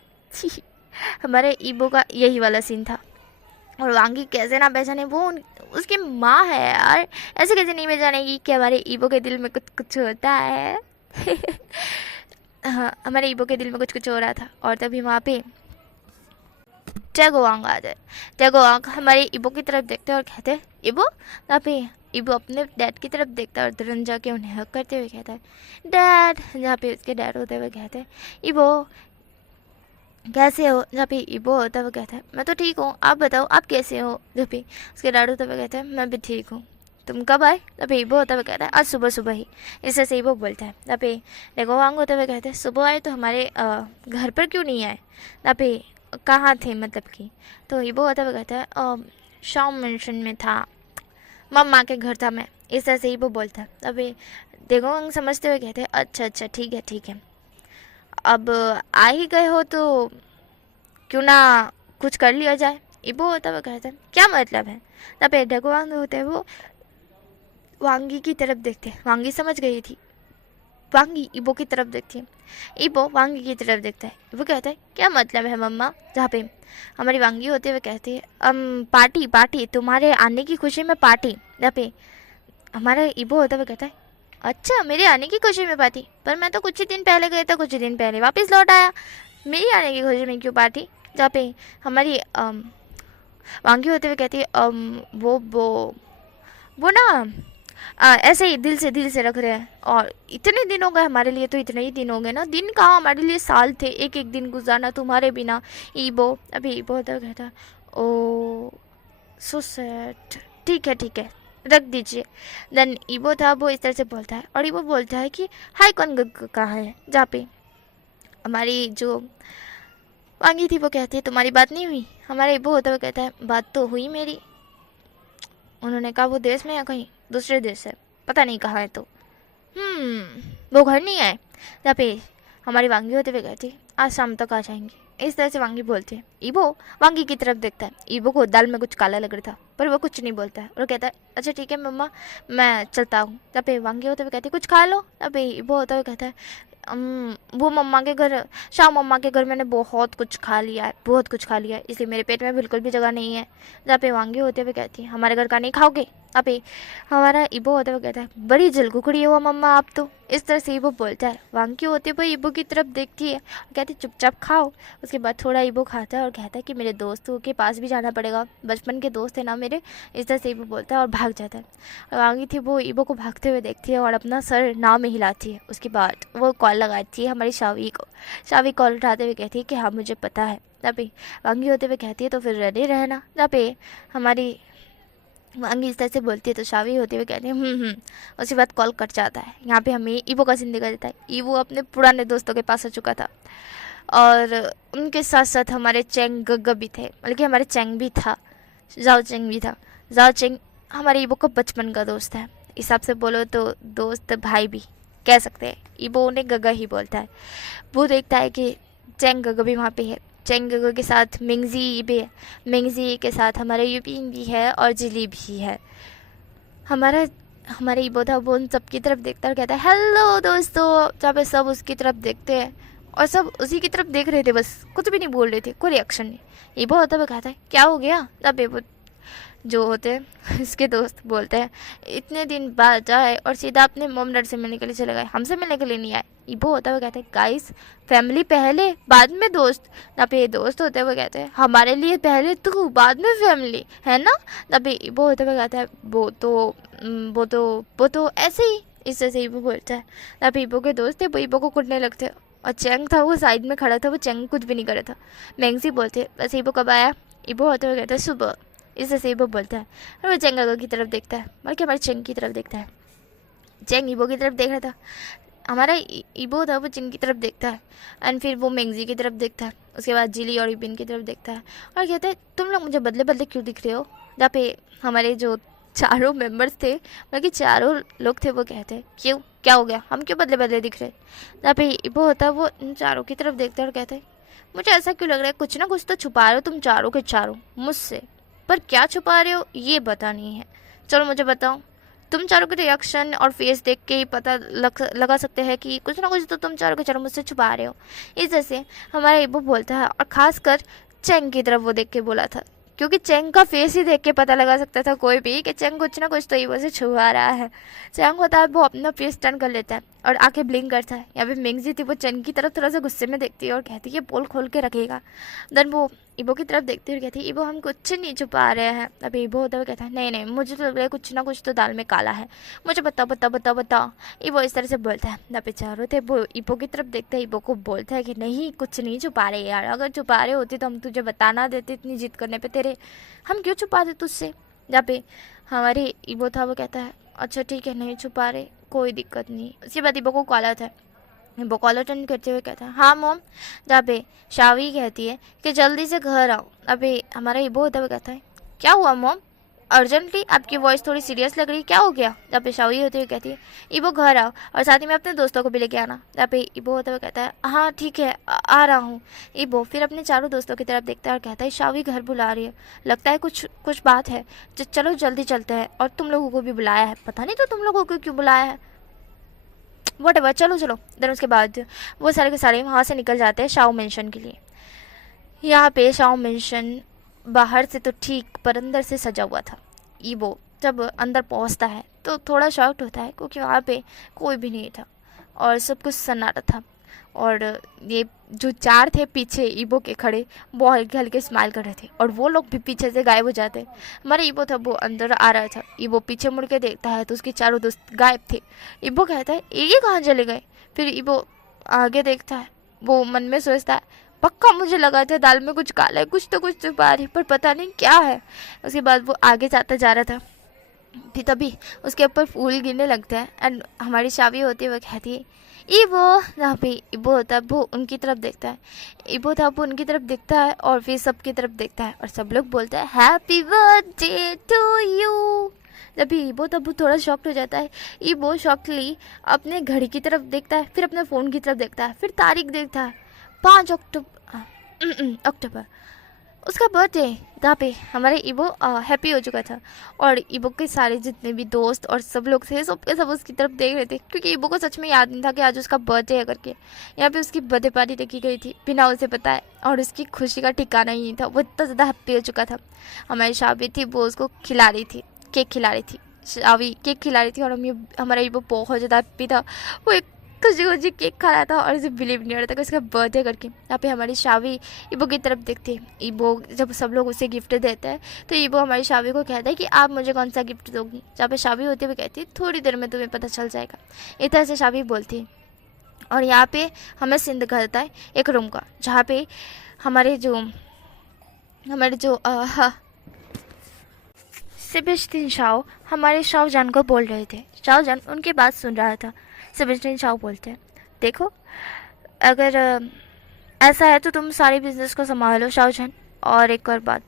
हमारे ईबो का यही वाला सीन था। और वांगी कैसे ना पहचाने, वो उसकी माँ है यार, ऐसे कैसे नहीं पहचानेगी कि हमारे ईबो के दिल में कुछ कुछ होता है। हाँ हमारे ईबो के दिल में कुछ कुछ हो रहा था। और तभी वहाँ पे टैगोवांग आ जाए। टैगोवांग हमारे ईबो की तरफ देखते और कहते ईबो। वहाँ पे ईबो अपने डैड की तरफ देखता और तुरंत जाके उन्हें हक करते हुए कहता है डैड। जहाँ पे उसके डैड होते हुए कहते हैं ईबो कैसे हो। जहाँ पे ईबो होता हुआ कहता है मैं तो ठीक हूँ, आप बताओ आप कैसे हो। जहाँ पे उसके डैड होते हुए कहते हैं मैं भी ठीक हूँ, तुम कब आए। तब ईबो होता हुआ कहता है आज सुबह ही। इससे से ईबो बोलता है। तब टैगोवांग होते हुए कहते हैं सुबह आए तो हमारे घर पर क्यों नहीं आए। तब कहाँ थे मतलब कि। तो ईबो होता हुआ कहता है शाम मेंशन में था, मम्मा के घर था मैं, इस तरह से ईबो बोलता है। तब टैगोवांग समझते हुए कहते हैं अच्छा ठीक है, अब आ ही गए हो तो क्यों ना कुछ कर लिया जाए। ईबो होता हुआ कहता है क्या मतलब है। तब टैगोवांग होते हैं वो वांगी की तरफ देखते हैं। वांगी समझ गई थी वांगी ईबो की तरफ देखती है। ईबो वांगी की तरफ देखता है। वो कहता है क्या मतलब है मम्मा? जहाँ पे हमारी वांगी होते हुए कहती है पार्टी पार्टी, तुम्हारे आने की खुशी में पार्टी। जहाँ पे हमारा ईबो होता हुआ कहता है अच्छा मेरे आने की खुशी में पार्टी, पर मैं तो कुछ ही दिन पहले गया था, कुछ ही दिन पहले वापस लौट आया, मेरी आने की खुशी में क्यों पार्टी? जहाँ पे हमारी वांगी होते हुए कहती है वो ना ऐसे ही दिल से रख रहे हैं, और इतने दिन हो गए हमारे लिए, तो इतने ही दिन हो गए ना, दिन कहाँ हमारे लिए साल थे, एक एक दिन गुजारना तुम्हारे बिना। ईबो अभी ईबो होता हुआ कहता है ओ सो सैड, ठीक है रख दीजिए। देन ईबो था वो इस तरह से बोलता है, और ईबो बोलता है कि हाय कौन कहाँ है? जहाँ पे हमारी जो वांगी थी वो कहती है तुम्हारी बात नहीं हुई? हमारा ईबो होता हुआ कहता है बात तो हुई मेरी, उन्होंने कहा वो देश में या कहीं दूसरे देश है, पता नहीं कहाँ है, तो वो घर नहीं आए। जहाँ पे हमारी वांगी होते हुए कहती आज शाम तक आ जाएंगे। इस तरह से वांगी बोलती है। ईबो वांगी की तरफ देखता है। ईबो को दाल में कुछ काला लग रहा था, पर वो कुछ नहीं बोलता है और कहता है अच्छा ठीक है मम्मा मैं चलता हूँ। तब पे वांगी होते हुए कहती है कुछ खा लो। तब पे ईबो होता हुआ कहता है वो मम्मा के घर, शाम मम्मा के घर मैंने बहुत कुछ खा लिया है, इसलिए मेरे पेट में बिल्कुल भी जगह नहीं है। जहाँ पे वांगी होते हुए कहती है हमारे घर का नहीं खाओगे? अबे हमारा ईबो होते हुए कहता है बड़ी जलकुकड़ी हुआ मम्मा आप तो। इस तरह से ईबो बोलता है। वांगी होते हुए ईबो की तरफ देखती है और कहती है चुपचाप खाओ। उसके बाद थोड़ा ईबो खाता है और कहता है कि मेरे दोस्तों के पास भी जाना पड़ेगा, बचपन के दोस्त है ना मेरे। इस तरह से ईबो बोलता है और भाग जाता है। और वांगी थी वो ईबो को भागते हुए देखती है और अपना सर नाव में हिलाती है। उसके बाद वो कॉल लगाती है हमारी शावी को। शावी कॉल उठाते हुए कहती है कि हाँ मुझे पता है। तभी वांगी होते हुए कहती है तो फिर रेडी रहना। तभी हमारी वांगी इस तरह से बोलती है तो शावी होते हुए कहती है उसके बाद कॉल कट जाता है। यहाँ पे हमें ईबो का सीन दिखा देता है। ईबो अपने पुराने दोस्तों के पास आ चुका था और उनके साथ साथ हमारे चेंग गग्गा भी थे, बल्कि हमारे चेंग भी था, जाओ चेंग भी था। जाओ चेंग हमारे ईबो का बचपन का दोस्त है, हिसाब से बोलो तो दोस्त भाई भी कह सकते हैं। ईबो उन्हें गग्गा ही बोलता है। वो देखता है कि चेंग गग्गा भी वहाँ पे है। चेंग गग्गा के साथ मिंगजी भी है, मिंगजी के साथ हमारा यूपिन भी है और जिली भी है। हमारे ईबो था वो उन सब की तरफ देखता है और कहता है हेलो दोस्तों। जहाँ पे सब उसकी तरफ देखते हैं और सब उसी की तरफ देख रहे थे, बस कुछ भी नहीं बोल रहे थे, कोई रिएक्शन नहीं। ईबो होता हुआ कहता है क्या हो गया? तब वो जो होते हैं इसके दोस्त बोलते हैं इतने दिन बाद आए और सीधा अपने मॉम डैड से मिलने के लिए चले गए, हमसे मिलने के लिए नहीं आए। ईबो होता हुआ कहते हैं गाइस फैमिली पहले बाद में दोस्त। ना पे दोस्त होते हुए कहते हैं हमारे लिए पहले तू बाद में फैमिली है ना। ना पे ईबो होते हुए कहता है वो तो ऐसे ही। इस तरह से ईबो बोलता है। ना पे ईबो के दोस्त थे वो ईबो को कुटने लगते हैं और चेंग था वो साइड में खड़ा था, वो चेंग कुछ भी नहीं कर रहा था। मैंगसी बोलते बस ईबो कब आया? ईबो होते हुए कहता है सुबह। इससे ईबो बोलता है और वो चेंग की तरफ देखता है, बल्कि हमारे चेंग की तरफ देखता है। चेंग ईबो की तरफ देख रहा था, हमारा ईबो था वो चेंग की तरफ देखता है एंड फिर वो मेंगजी की तरफ देखता है। उसके बाद जिली और इबिन की तरफ देखता है और कहता है तुम लोग मुझे बदले बदले क्यों दिख रहे हो? जहाँ पे हमारे जो चारों मेंबर्स थे, बल्कि चारों लोग थे, वो कहते हैं क्यों क्या हो गया, हम क्यों बदले बदले दिख रहे? जहाँ पे ईबो होता है वो इन चारों की तरफ देखता है और कहता है मुझे ऐसा क्यों लग रहा है कुछ ना कुछ तो छुपा रहे हो तुम चारों के चारों मुझसे, पर क्या छुपा रहे हो ये पता नहीं है। चलो मुझे बताओ। तुम चारों के रिएक्शन और फेस देख के ही पता लगा सकते हैं कि कुछ ना कुछ तो तुम चारों के चारों मुझसे छुपा रहे हो। इस तरह से हमारा ईबो बोलता है और ख़ासकर चेंग की तरफ वो देख के बोला था, क्योंकि चेंग का फेस ही देख के पता लगा सकता था कोई भी कि चेंग कुछ ना कुछ तो ईबो से छुपा रहा है। चेंग होता है वो अपना फेस टर्न कर लेता है और आंखें ब्लिंक करता है। या फिर मिंगजी थी वो चेंग की तरफ थोड़ा सा गुस्से में देखती है और कहती है पोल खोल के रखेगा। देन वो ईबो की तरफ देखती है और कहती है ईबो हम कुछ नहीं छुपा रहे हैं। अभी ईबो होता हुआ कहता है नहीं मुझे तो लग रहा है कुछ ना कुछ तो दाल में काला है, मुझे बताओ। ईबो इस तरह से बोलता है। ना बेचारो थे वो ईबो की तरफ देखता है, ईबो को बोलता है कि नहीं कुछ नहीं छुपा रहे यार, अगर छुपा रहे होते तो हम तुझे बता ना देते, इतनी जिद करने पे तेरे हम क्यों छुपा दे तुझसे। जहाँ पे हमारे ईबो था वो कहता है अच्छा ठीक है नहीं छुपा रहे कोई दिक्कत नहीं। उसके बाद ईबो को कॉल आता है। वो कॉलर टर्न करते हुए कहता है हाँ मॉम। जहाँ पे शावी कहती है कि जल्दी से घर आओ। अभी हमारा ईबो होता हुआ कहता है क्या हुआ मॉम अर्जेंटली, आपकी वॉइस थोड़ी सीरियस लग रही है, क्या हो गया? जहाँ पे शावी होते हुए कहती है ईबो घर आओ और साथ ही में अपने दोस्तों को भी लेके आना। जहाँ पे ईबो होता हुआ कहता है हाँ ठीक है आ रहा हूँ। ईबो फिर अपने चारों दोस्तों की तरफ देखता है और कहता है शावी घर बुला रही है, लगता है कुछ बात है, चलो जल्दी चलते हैं, और तुम लोगों को भी बुलाया है, पता नहीं तो तुम लोगों को क्यों बुलाया है। वॉटेवर, चलो चलो। देन उसके बाद वो सारे के सारे वहाँ से निकल जाते हैं शाओ मेंशन के लिए। यहाँ पे शाओ मेंशन बाहर से तो ठीक पर अंदर से सजा हुआ था। ईबो जब अंदर पहुँचता है तो थोड़ा शॉक्ड होता है क्योंकि वहाँ पे कोई भी नहीं था और सब कुछ सन्नाटा था। और ये जो चार थे पीछे ईबो के खड़े, वो हल्के हल्के स्माइल कर रहे थे और वो लोग भी पीछे से गायब हो जाते। हमारा ईबो था वो अंदर आ रहा था। ईबो पीछे मुड़ के देखता है तो उसके चारों दोस्त गायब थे। ईबो कहता है ये कहाँ चले गए। फिर ईबो आगे देखता है, वो मन में सोचता है पक्का मुझे लगा था दाल में कुछ काला है, कुछ तो कुछ छुपा रही, पर पता नहीं क्या है। उसके बाद वो आगे जाता जा रहा था, फिर तभी उसके ऊपर फूल गिरने लगते हैं एंड हमारी शावी होती है वो कहती है ईबो। जहाँ पे ईबो होता है वो उनकी तरफ देखता है। ईबो था वो उनकी तरफ देखता है और फिर सबकी तरफ देखता है और सब लोग बोलते हैं हैप्पी बर्थडे टू यू। जब भी ईबो तब वो थोड़ा शॉक्ड हो जाता है। ईबो शॉक्डली अपने घड़ी की तरफ देखता है, फिर अपने फ़ोन की तरफ देखता है, फिर तारीख देखता है 5 अक्टूबर, उसका बर्थडे, जहाँ पे हमारे ईबो हैप्पी हो चुका था। और ईबो के सारे जितने भी दोस्त और सब लोग थे सब के सब उसकी तरफ देख रहे थे क्योंकि ईबो को सच में याद नहीं था कि आज उसका बर्थडे है करके। यहाँ पे उसकी बर्थडे पार्टी रखी गई थी बिना उसे बताए और उसकी खुशी का ठिकाना ही नहीं था। वो इतना ज़्यादा हैप्पी हो चुका था। हमारी शाबी थी वो उसको खिला रही थी, केक खिला रही थी। शाबी केक खिला रही थी और हमारा ईबो बहुत ज़्यादा हैप्पी था। वो एक खुशी खुशी केक खा रहा था और उसे बिलीव नहीं हो रहा था कि उसका बर्थडे करके। यहाँ पे हमारी शावी ईबो की तरफ देखती है। ईबो जब सब लोग उसे गिफ्ट देते हैं तो ईबो हमारी शावी को कहता है कि आप मुझे कौन सा गिफ्ट दोगी। जहाँ पे शावी होती है वो कहती है थोड़ी देर में तुम्हें पता चल जाएगा। इस तरह से शावी बोलती है। और यहाँ पे हमें सीन दिखाता है एक रूम का जहाँ पे हमारे जो सेबेस्टियन शाओ हमारे शाओ जान को बोल रहे थे। शाओ जान उनकी बात सुन रहा था। सेबेस्टियन शाओ बोलते हैं देखो अगर ऐसा है तो तुम सारे बिजनेस को संभालो शाओ जान। और एक और बात,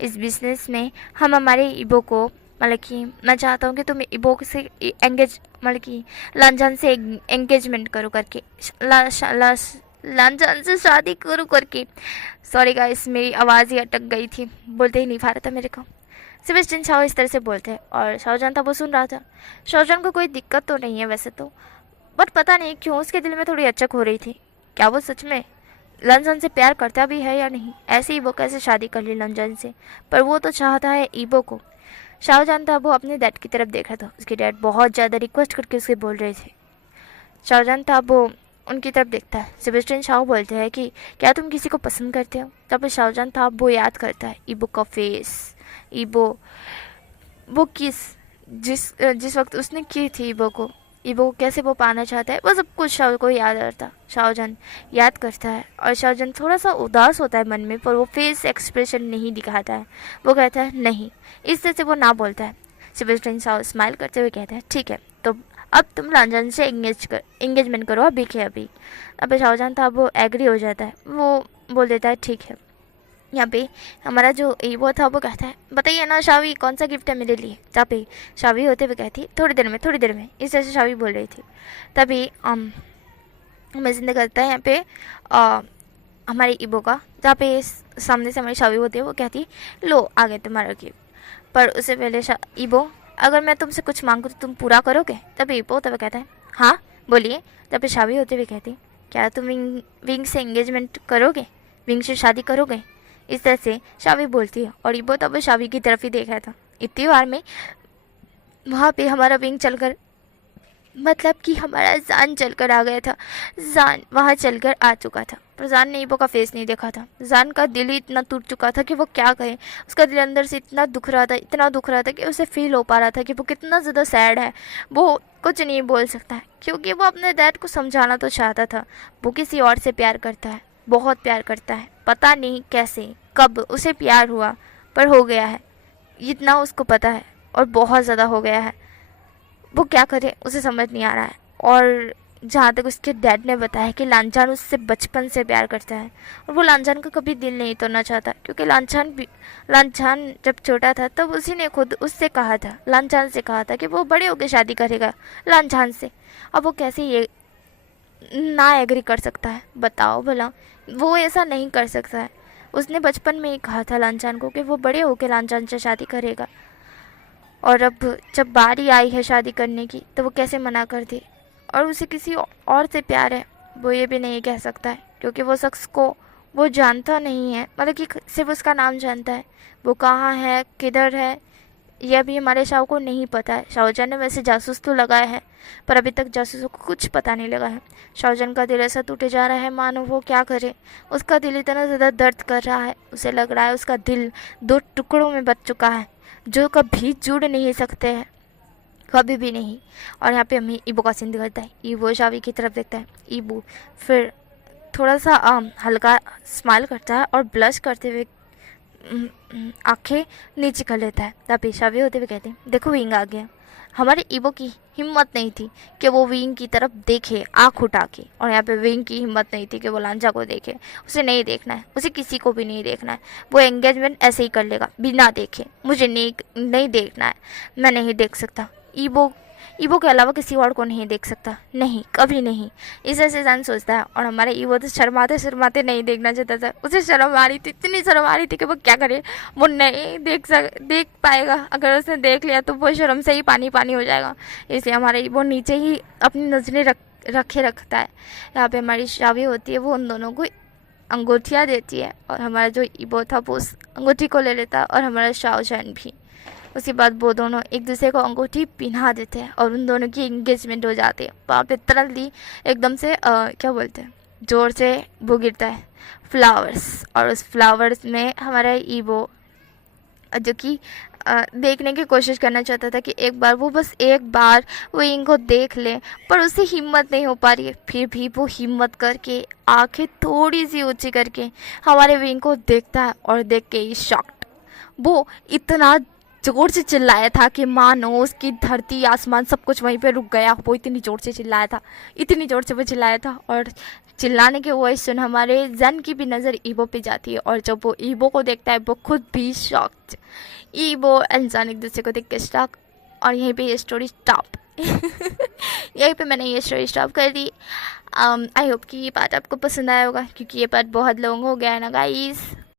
इस बिजनेस में हम हमारे ईबो को मतलब कि मैं चाहता हूँ कि तुम ईबो से मतलब कि लांजान से एंगेजमेंट करो करके, लांजान से शादी करो करके। सॉरी गाइस मेरी आवाज़ ही अटक गई थी, बोलते ही नहीं पा रहा था मेरे को। सेबेस्टियन शाओ इस तरह से बोलते हैं और शाओजान था वो सुन रहा था। शाओजान को कोई दिक्कत तो नहीं है वैसे तो, बट पता नहीं क्यों उसके दिल में थोड़ी अचक हो रही थी। क्या वो सच में लंजन से प्यार करता भी है या नहीं। ऐसे ही वो कैसे शादी कर ली लंजन से, पर वो तो चाहता है ईबो को। शाओजान था वो अपने डैड की तरफ देख रहा था। उसके डैड बहुत ज़्यादा रिक्वेस्ट करके उसके बोल रहे थे। शाओजान था वो उनकी तरफ देखता है। सेबेस्टियन शाओ बोलते हैं कि क्या तुम किसी को पसंद करते हो। तब शाओजान था वो याद करता है ईबो का फेस। ईबो वो जिस वक्त उसने की थी ईबो को कैसे वो पाना चाहता है, वो सब कुछ शाओ को याद आता। शाओजान याद करता है और शाओजान थोड़ा सा उदास होता है मन में, पर वो फेस एक्सप्रेशन नहीं दिखाता है। वो कहता है नहीं, इस तरह से वो ना बोलता है। सेबेस्टियन शाओ स्माइल करते हुए कहता है ठीक है तो अब तुम लांजान से एंगेजमेंट करो अभी के अभी। अब शाओजान था वो एग्री हो जाता है, वो बोल देता है ठीक है। यहाँ पे हमारा जो ईबो था वो कहता है बताइए ना शावी कौन सा गिफ्ट है मेरे लिए। जहाँ पे शावी होते हुए कहती थोड़ी देर में इस तरह से शावी बोल रही थी। तभी हमें जिंदा करता है यहाँ पे हमारे ईबो का, जहाँ पे सामने से हमारी शावी होती है वो कहती लो आ गए तुम्हारा गिफ्ट। पर उससे पहले ईबो अगर मैं तुमसे कुछ मांगूँ तो तुम पूरा करोगे। तभी ईबो तब कहता है हाँ बोलिए। तब पे शावी होते हुए कहती क्या तुम विंग से एंगेजमेंट करोगे, विंग से शादी करोगे। इस तरह से शावी बोलती है और ईबो तब शावी की तरफ ही देख रहा था। इतनी बार में वहाँ पे हमारा विंग चलकर मतलब कि हमारा जान चलकर आ गया था। जान वहाँ चलकर आ चुका था पर जान ने ईबो का फेस नहीं देखा था। जान का दिल ही इतना टूट चुका था कि वो क्या कहे। उसका दिल अंदर से इतना दुख रहा था कि उसे फील हो पा रहा था कि वो कितना ज़्यादा सैड है। वो कुछ नहीं बोल सकता है क्योंकि वो अपने डैड को समझाना तो चाहता था। वो किसी और से प्यार करता है, बहुत प्यार करता है। पता नहीं कैसे कब उसे प्यार हुआ पर हो गया है, इतना उसको पता है और बहुत ज़्यादा हो गया है। वो क्या करे उसे समझ नहीं आ रहा है। और जहाँ तक उसके डैड ने बताया कि लांछान उससे बचपन से प्यार करता है और वो लांछान का कभी दिल नहीं तोड़ना चाहता क्योंकि लांछान जब छोटा था तब उसी ने खुद उससे कहा था, लांछान से कहा था कि वो बड़े होकर शादी करेगा लांछान से। अब वो कैसे ये ना एग्री कर सकता है बताओ भला। वो ऐसा नहीं कर सकता है। उसने बचपन में ही कहा था लांछान को कि वो बड़े होकर लांछान से शादी करेगा और अब जब बारी आई है शादी करने की तो वो कैसे मना कर दी। और उसे किसी और से प्यार है वो ये भी नहीं कह सकता है, क्योंकि वो शख्स को वो जानता नहीं है, मतलब कि सिर्फ उसका नाम जानता है। वो कहाँ है, किधर है, यह भी हमारे शाह को नहीं पता है। शाहजहां ने वैसे जासूस तो लगाया है, पर अभी तक जासूसों को कुछ पता नहीं लगा है। शाहजहां का दिल ऐसा टूटे जा रहा है मानो वो क्या करे। उसका दिल इतना ज़्यादा दर्द कर रहा है, उसे लग रहा है उसका दिल 2 टुकड़ों में बच चुका है, जो कभी जुड़ नहीं सकते हैं, कभी भी नहीं। और यहाँ पे हमें ईबो का सीन दिखाता है। ईबो शावी की तरफ देखता है। ईबो फिर थोड़ा सा हल्का स्माइल करता है और ब्लश करते हुए आंखें नीचे कर लेता है। तब शावी होते हुए कहते हैं, देखो विंग आ गया। हमारे ईबो की हिम्मत नहीं थी कि वो विंग की तरफ देखे आँख उठा के, और यहाँ पे विंग की हिम्मत नहीं थी कि वो लांचा को देखे। उसे नहीं देखना है, उसे किसी को भी नहीं देखना है। वो एंगेजमेंट ऐसे ही कर लेगा बिना देखे। मुझे नहीं देखना है, मैं नहीं देख सकता। ईबो के अलावा किसी और को नहीं देख सकता, नहीं, कभी नहीं। इस ऐसे जान सोचता है। और हमारे ईबो तो शर्माते शर्माते नहीं देखना चाहता था। उसे शर्म आ रही थी, इतनी शर्म आ रही थी कि वो क्या करे, वो नहीं देख पाएगा। अगर उसने देख लिया तो वो शर्म से ही पानी पानी हो जाएगा। इसलिए हमारे ईबो नीचे ही अपनी नजरें रखता है। यहाँ पे हमारी शावी होती है, वो उन दोनों को अंगूठियाँ देती है, और हमारा जो ईबो था वो उस अंगूठी को ले लेता है, और हमारा शाहजहां भी। उसके बाद वो दोनों एक दूसरे को अंगूठी पहना देते हैं और उन दोनों की एंगेजमेंट हो जाती है। वहाँ पे तरली एकदम से क्या बोलते हैं, ज़ोर से वो गिरता है फ्लावर्स, और उस फ्लावर्स में हमारा ईबो जो कि देखने की कोशिश करना चाहता था कि एक बार वो बस एक बार वो इनको देख ले, पर उससे हिम्मत नहीं हो पा रही है। फिर भी वो हिम्मत करके आंखें थोड़ी सी ऊंची करके हमारे विंग को देखता है, और देख के ही शॉक्ड। वो इतना जोर से चिल्लाया था कि मानो उसकी धरती आसमान सब कुछ वहीं पे रुक गया। वो इतनी जोर से चिल्लाया था, इतनी जोर से वो चिल्लाया था। और चिल्लाने के वॉइस सुन हमारे जन की भी नज़र ईबो पे जाती है, और जब वो ईबो को देखता है वो खुद भी शॉक्ड। ईबो इंसान एक दूसरे को देख के शॉक, और यहीं पे ये स्टोरी स्टॉप। यहीं पे मैंने ये स्टोरी स्टॉप कर दी। आई होप कि ये पार्ट आपको पसंद आया होगा, क्योंकि ये पार्ट बहुत लॉन्ग हो गया है ना गाइस।